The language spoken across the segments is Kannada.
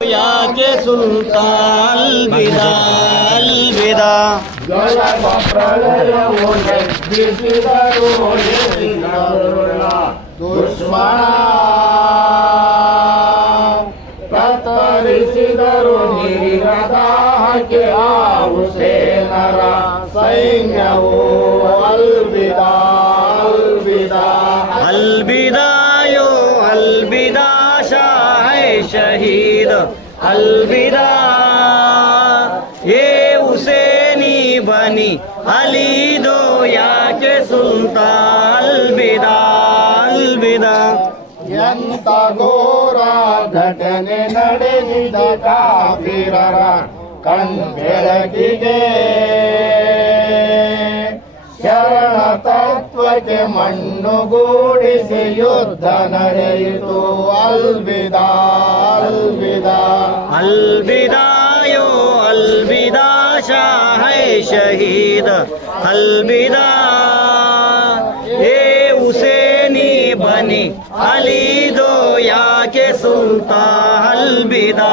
ಯಾಕೆ ಸುಲ್ತಾನ್ ಅಲ್ವಿದಾ ಅಲ್ವಿದಾ ಗಲಭ ಪ್ರಳಯವು ಎಬ್ಬಿಸಿದರು ದುಶ್ಮನ ಕತ್ತರಿಸಿದರು ನೀರದಾಹಕ್ಕೆ ಆವು ಸೇನರ ಸೈನ್ಯವು ಅಲ್ವಿದಾ ಅಲ್ವಿದಾ ಅಲ್ವಿದಾಯೋ ಅಲ್ವಿದಾ ಶಾಹೆ ಶಹೀದ್ ಅಲ್ವಿದಾ ये हुसैनी बनी अली दो याके सुल्तान अलविदा अलविदा ಎಂತ ಘೋರ ಘಟನೆ ನಡೆದಿದ ಕಾಫಿರರ ಕಣ್ಬೆಳಕಿಗೆ ಶರಣ ತತ್ವಕ್ಕೆ ಮಣ್ಣುಗೂಡಿಸಿ ಯುದ್ಧ ನಡೆಯಿತು ಅಲ್ವಿದಾ ಅಲ್ವಿದಾ अलविदायो अलविदा शाहे शहीद अलविदा ये हुसैनी बनी अली दो याके सुल्तान अलविदा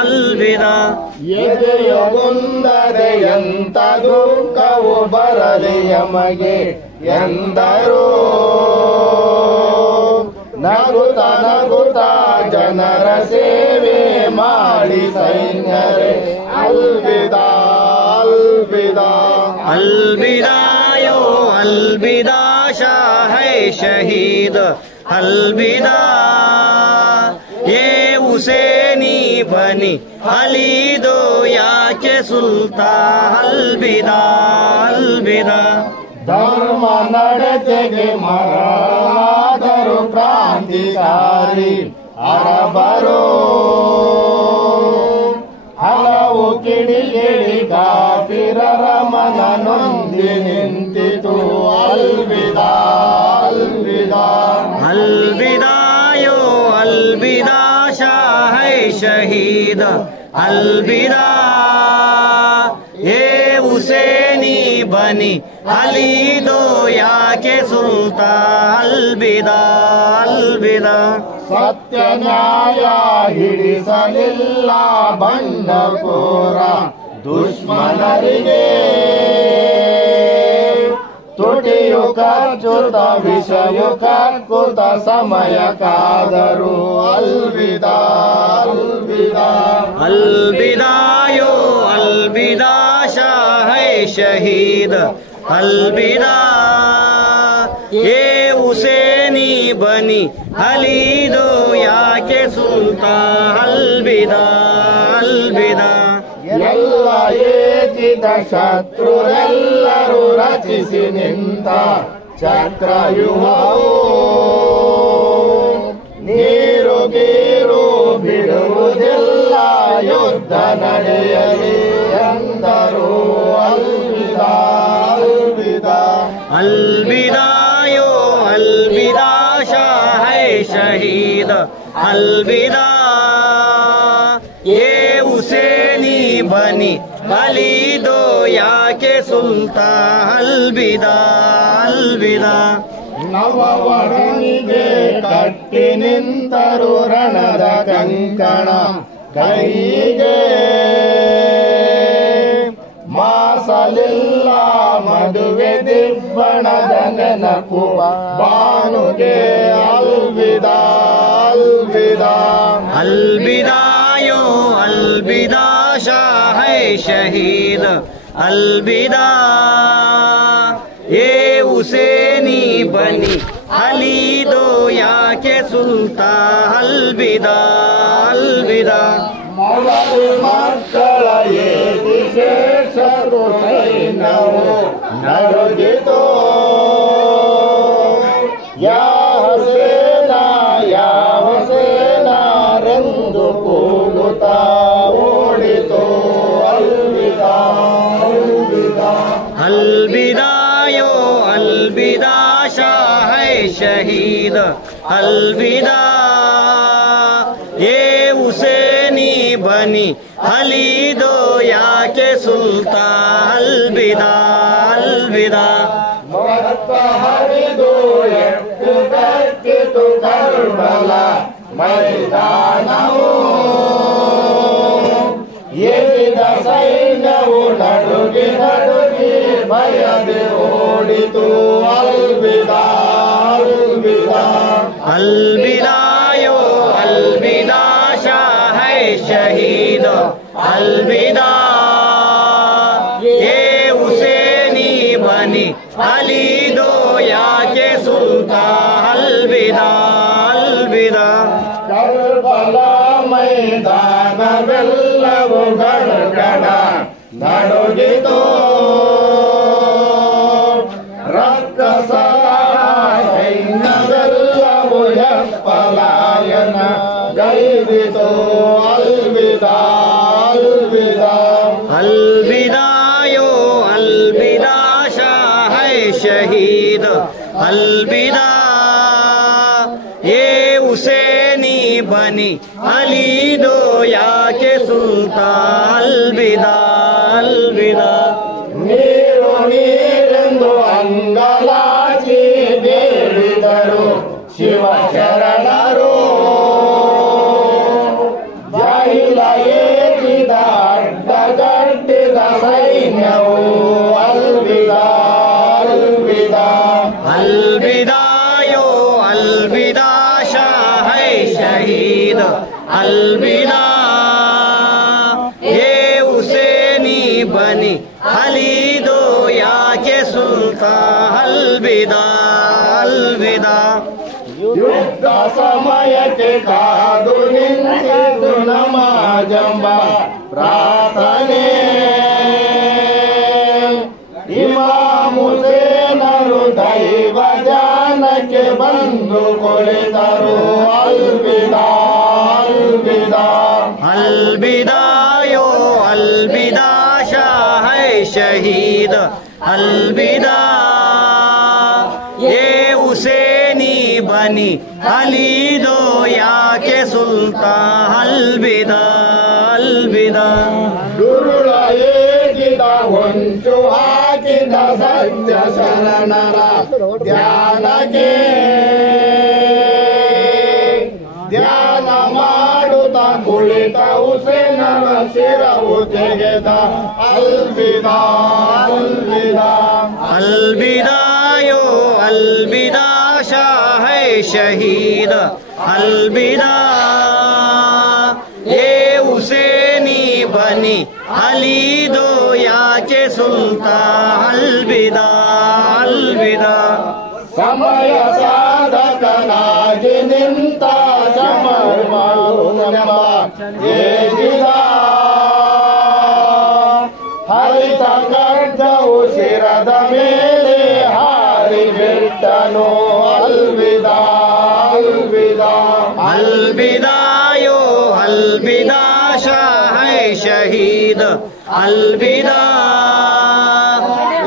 अलविदा ಎದೆಯೊಂದರೆ ಎಂತ ದುಃಖವು ಬರಲಿ ಯಮಗೆ ಎಂದರು ನಗುತ್ತ ನಗುತ್ತ ಜನರ ಸೇವೆ ಮಾಡಿ ಸೈನ್ಯರೇ ಅಲ್ವಿದಾ ಅಲ್ವಿದಾ अलविदायो अलविदा शाहे शहीद अलविदा ये हुसैनी बनी अली दो याके सुल्तान अलविदा अलविदा ಧರ್ಮ ನಡತೆಗೆ ಮರಾದರು ಕ್ರಾಂತಿಕಾರಿ ಅರಬರು ಹಲವು ಕಿಡಿಗೇಡಿ ಕಾಫಿರರ ಮನ ನೊಂದಿ ನಿಂತಿತು ಅಲ್ವಿದಾ ಅಲ್ವಿದಾ अलविदायो अलविदा शाहे शहीद अलविदा ये हुसैनी बनी अली दो याके सुल्तान अलविदा अलविदा ಸತ್ಯ ನ್ಯಾಯ ಹಿಡಿಸಲಿಲ್ಲ ಬಂಡಕೋರ ದುಶ್ಮನರಿಗೆ ತುಟಿಯು ಕಚ್ಚುತ್ತ ವಿಷಯು ಕಕ್ಕುತ್ತ ಸಮಯ ಕಾದರು ಅಲ್ವಿದಾ ಅಲ್ವಿದಾ अलविदायो अलविदा शाहे शहीद अलविदा ये हुसैनी बनी अली दो याके सुल्तान अलविदा अलविदा ಎಲ್ಲ ಏಕಿದ ಶತ್ರುರೆಲ್ಲರೂ ರಚಿಸಿ ನಿಂತ ಚಕ್ರವ್ಯೂಹವು ನೀರು ಗೀರು ಬಿಡುವುದಿಲ್ಲ ಯುದ್ಧ ನಡೆಯಲಿ ಎಂದರು ಅಲ್ವಿದಾ ಅಲ್ವಿದಾ अलविदायो अलविदा शाहे शहीद अलविदा ये हुसैनी बनी अली दो याके सुल्तान अलविदा अलविदा ನವವರನಿಗೆ ಕಟ್ಟಿ ನಿಂತರು ರಣದ ಕಂಕಣ ಕೈಗೆ ಮಾಸಲಿಲ್ಲ ಮದುವೆ ದಿಬ್ಬಣದ ನೆನಪು ಬಾನುಗೆ ಅಲ್ವಿದಾ ಅಲ್ವಿದಾ अलविदायो अलविदा शाहे शहीद अलविदा ये हुसैनी बनी अली दो याके सुल्तान अलविदा अलविदा ಮೊದಲು ಮಕ್ಕಳ ಏತಿ ಶೇಷರು ಸೈನ್ಯವು ನಡುಗಿತು ಯಾವ ಸೇನಾರೆಂದು ಕೂಗುತ್ತಾ ಓಡಿತು ಅಲ್ವಿದಾ ಅಲ್ವಿದಾ अलविदायो अलविदा शाहे शहीद अलविदा ये हुसैनी बनी अली दो याके सुल्तान अलविदा अलविदा ಮಹತ್ವ ಹರಿದು ಎತ್ತು ಕಟ್ಟಿತು ಕರ್ಬಲ ಮೈದಾನವು शहीद अलविदा ये हुसैनी बनी अली दो या के सुल्तान अलविदा अलविदा ಕರ್ಬಲಾ ಮೈದಾನವೆಲ್ಲವೂ ಗಡಗಡ ನಡುಗಿತು ರಕ್ತಸರ ಸೈನ್ಯವೆಲ್ಲವೂ ಪಲಾಯನ ಗೈದಿತು ಅಲ್ವಿದಾ ಅಲ್ವಿದಾ अलविदा यो अलविदा शाह शहीद अलविदा ये हुसैनी बनी अली दो या के सुल्तान अलविदा अलविदा ನೀರು ನೀರೆಂದು ಅಂಗಲಾಚಿ ಬೇಡಿದರು ಶಿವ ಶರಣರು ಜಾಹಿಲ ಏರಿದ ಅಡ್ಡಗಟ್ಟಿದ ಸೈನ್ಯವು ಅಲ್ವಿದಾ ಅಲ್ವಿದಾ अलविदा यो अलविदा शाह शहीद अलविदा ये हुसैनी बनी अली दो या के सुल्तान अलविदा अलविदा ಯುದ್ಧ ಸಮಯಕ್ಕೆ ಕಾದು ನಿಂತಿದ್ದು ನಮಾಜಂಬ ಪ್ರಾರ್ಥನೆ ಇಮಾಮು ಸೇನರು ದೈವ ಜಾನಕ್ಕೆ ಬಂದು ಕುಳಿತರು ಅಲ್ವಿದಾ ಅಲ್ವಿದಾ अलविदा यो अलविदा शाह शहीद अलविदा ये हुसैनी बनी अली दो या के सुल्तान अलविदा अलविदा ದುರುಳ ಏಗಿದ ಹೊಂಚು ಹಾಕಿದ ಸತ್ಯ ಶರಣರ ಧ್ಯಾನಕ್ಕೆ ಧ್ಯಾನ ಮಾಡುತ್ತ ಕುಳಿತ ಹುಸೇನರ ಶಿರವು ತೆಗೆದ ಅಲ್ವಿದಾ ಅಲ್ವಿದಾ अलविदा यो अलविदा शाह शहीद अलविदा ये हुसैनी बनी अली दो या के सुल्तान अलविदा अलविदा ಸಮಯ ಸಾಧಕನಾಗಿ ನಿಂತ ಸಮರ್ಮನೆಂಬ ಏಗಿದ ಹರಿತ ಖಡ್ಗವು ಶಿರದ ಮೇಲೆ ಹಾರಿ ಬಿಟ್ಟನು ಅಲ್ವಿದಾ ಅಲ್ವಿದಾ अलविदा यो अलविदा शाह शहीद अलविदा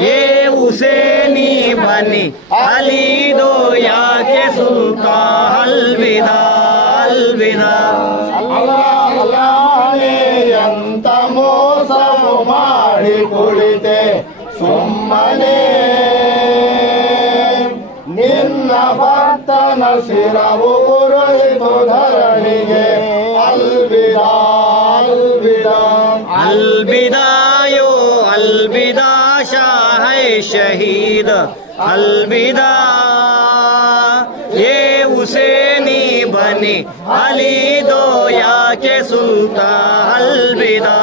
ये हुसैनी बनी अली दो या के सुल्तान अलविदा अलविदा ಅಲ್ಲಾಹನೇ ಎಂತ ಮೋಸವು ಮಾಡಿ ಕುಳಿತೆ ಸುಮ್ಮನೆ ನಿನ್ನ ಭಕ್ತನ ಶಿರವು ಉರುಳಿತು ಧರಣಿಗೆ ಅಲ್ವಿದಾ ಅಲ್ವಿದಾ अलविदा यो अलविदा शाह शहीद अलविदा ये हुसैनी बनी अली दो या के सुल्तान अलविदा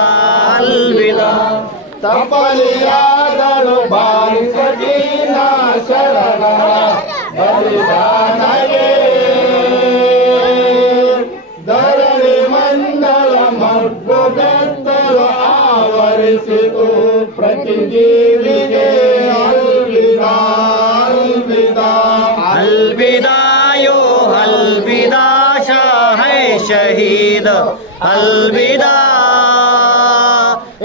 अलविदा ತಪಲಿಯಾದಳು ಬಾರಿಸೀನ ಶರಣರ ಬಲಿದಾನಗೆ ಧರಣಿ ಮಂಡಲ ಮಗ್ಗು ಬೆತ್ತಲು ಆವರಿಸಿತು ಪ್ರತಿ ಜೀವಿಗೆ ಅಲ್ವಿದಾ ಅಲ್ವಿದಾ अलविदा यो अलविदा शाह शहीद अलविदा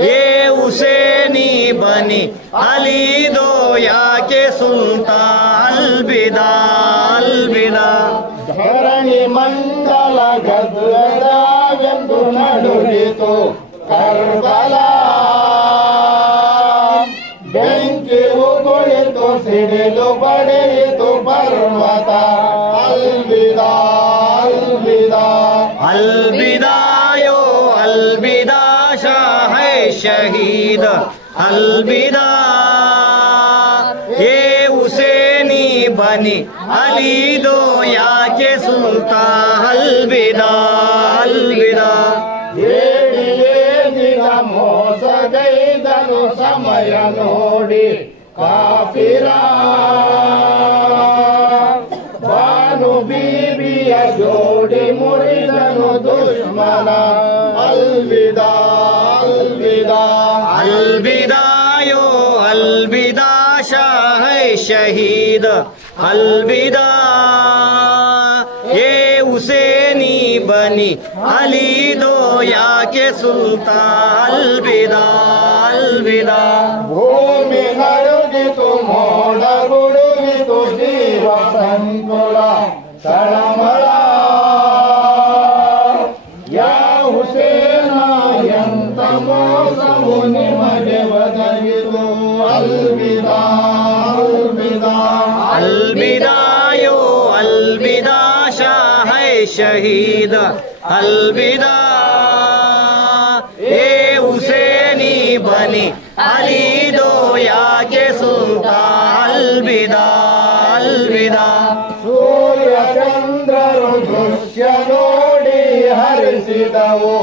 ये हुसैनी बनी अली दो या के सुल्तान अलविदा अलविदा ಧರಣಿ ಮಂಡಲ ಗದ್ದೆವೆಂದು ನಡುಗಿತು ಕರ್ಬಲ ಬೆಂಕಿಯು ಕುಳಿತು ಸಿಡಿಲು ಪಡೆಯಿತು ಪರ್ವತ ಅಲ್ವಿದಾ ಅಲ್ವಿದಾ अलविदा यो अलविदा शाह शहीद अलविदा ये हुसैनी बनी अली दो या के सुल्तान अलविदा अलविदा ಹೇಳಿ ಏದಿದ ಮೋಸಗೈದನು ಸಮಯ ನೋಡಿ ಕಾಫಿರ ಬಾನು ಬೀಬಿಯ ಜೋಡಿ ಮುರಿದನು ದುಶ್ಮನ ಅಲ್ವಿದಾ ಅಲ್ವಿದಾ अलविदायो अलविदा शाह शहीद अलविदा ये हुसैनी बनी अली दो या के सुल्तान अलविदा अलविदा ಭೂಮಿ ನಡುಗಿತು ಮೋಡ ಗುಡುಗಿತು ಜೀವ ಸಂಕುಲ ತಳಮಳ ಯಾ ಹುಸೇನ ಎಂತ ಮೋಸವು ನಿಮಗೆ ಒದಗಿತು ಅಲ್ವಿದಾ ಅಲ್ವಿದಾ अलविदायो अलविदा शाह शहीद अलविदा ये हुसैनी बनी अली दो या के सुल्तान अलविदा अलविदा ಸೂರ್ಯ ಚಂದ್ರರು ದೃಶ್ಯ ನೋಡಿ ಹರಿಸಿದವು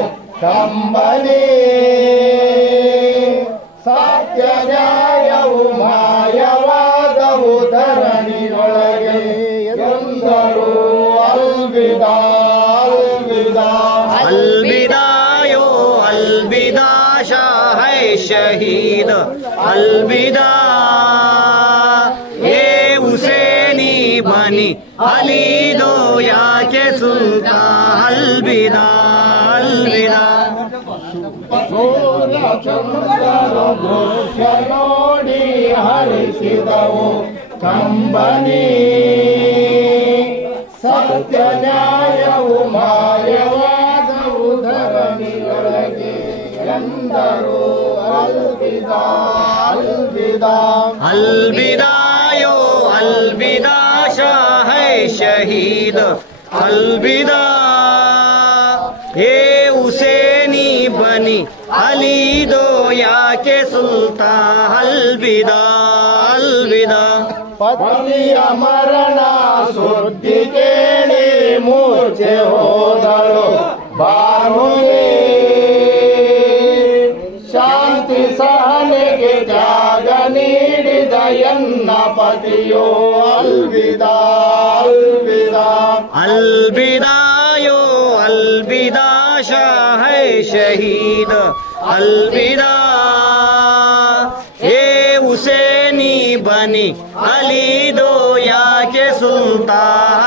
ಕಂಬನಿ ಸತ್ಯ ನ್ಯಾಯವು ಮಾಯವಾದವು ಧರಣಿಯೊಳಗೆ ಎಂದರು ಅಲ್ವಿದಾ ಅಲ್ವಿದಾ अलविदायो अलविदा शाह शहीद अलविदा ये हुसैनी बनी अली दो या के सुल्तान अलविदा अलविदा ಸೂರ್ಯ ಚಂದ್ರರು ದೃಶ್ಯ ನೋಡಿ ಹರಿಸಿದವು ಕಂಬನಿ ಸತ್ಯ ನ್ಯಾಯವು ಮಾಯವಾದವು ಧರಣಿಯೊಳಗೆ ಎಂದರು ಅಲ್ವಿದಾ ಅಲ್ವಿದಾ अलविदायो अलविदा शाह शहीद अलविदा ये हुसैनी बनी अली दो या के सुल्तान अलविदा अलविदा ಪತಿಯ ಮರಣ ಸುದ್ದಿ ಕೇಳಿ ಮೂರ್ಛೆ ಹೋದಳು ಬಾನುಲಿ ಶಾಂತಿ ಸಹನೆಗೆ ತ್ಯಾಗ ನೀಡಿದ ಎನ್ನ ಪತಿಯೋ ಅಲ್ವಿದಾ ಅಲ್ವಿದಾ अलविदायो अलविदा शाह शहीद अलविदा ये हुसैनी बनी अली दो या के सुल्तान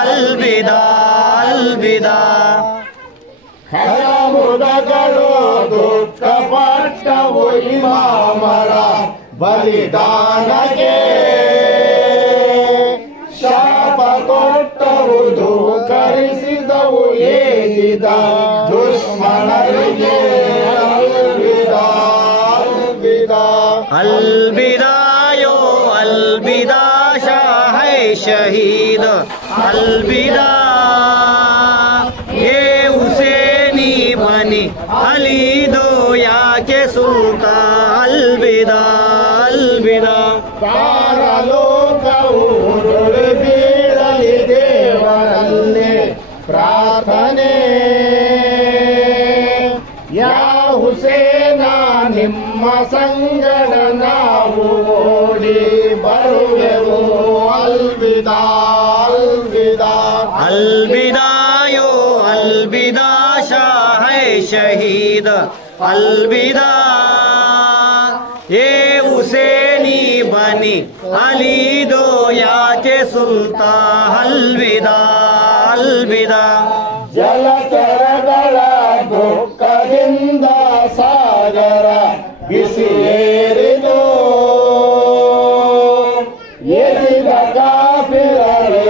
अलविदा अलविदा ಹರಮುದಗಳು ದುಃಖಪಟ್ಟವು ಇಮಾಮರ ಬಲಿದಾನಕ್ಕೆ ಶಾಪ ಕೊಟ್ಟವು ಧೂಕರಿಸಿದವು ಏದಿದ ದುಶ್ಮನರಿಗೆ ಅಲ್ವಿದಾ ಅಲ್ವಿದಾ अलविदायो अलविदा शाह शहीद अलविदा ये हुसैनी बनी अली दो या के सुल्तान अलविदा अलविदा ಪಾರಲೋಕವು ಉರುಳಿ ಬೀಳಲಿ ದೇವರಲ್ಲಿ ಪ್ರಾರ್ಥನೆ ಯಾ ಹುಸೇನ ನಿಮ್ಮ ಸಂಗಡ ನಾವು ಓಡಿ ಬರುವೆವು ಅಲ್ವಿದಾ ಅಲ್ವಿದಾ अलविदायो अलविदा शाह शहीद अलविदा ये हुसैनी बनी अली दो या के सुल्तान अलविदा अलविदा ಜಲಚರಗಳ ದುಃಖದಿಂದ ಸಾಗರ ಬಿಸಿಯೇರಿದು ಎದಿದ ಕಾಫಿರರೇ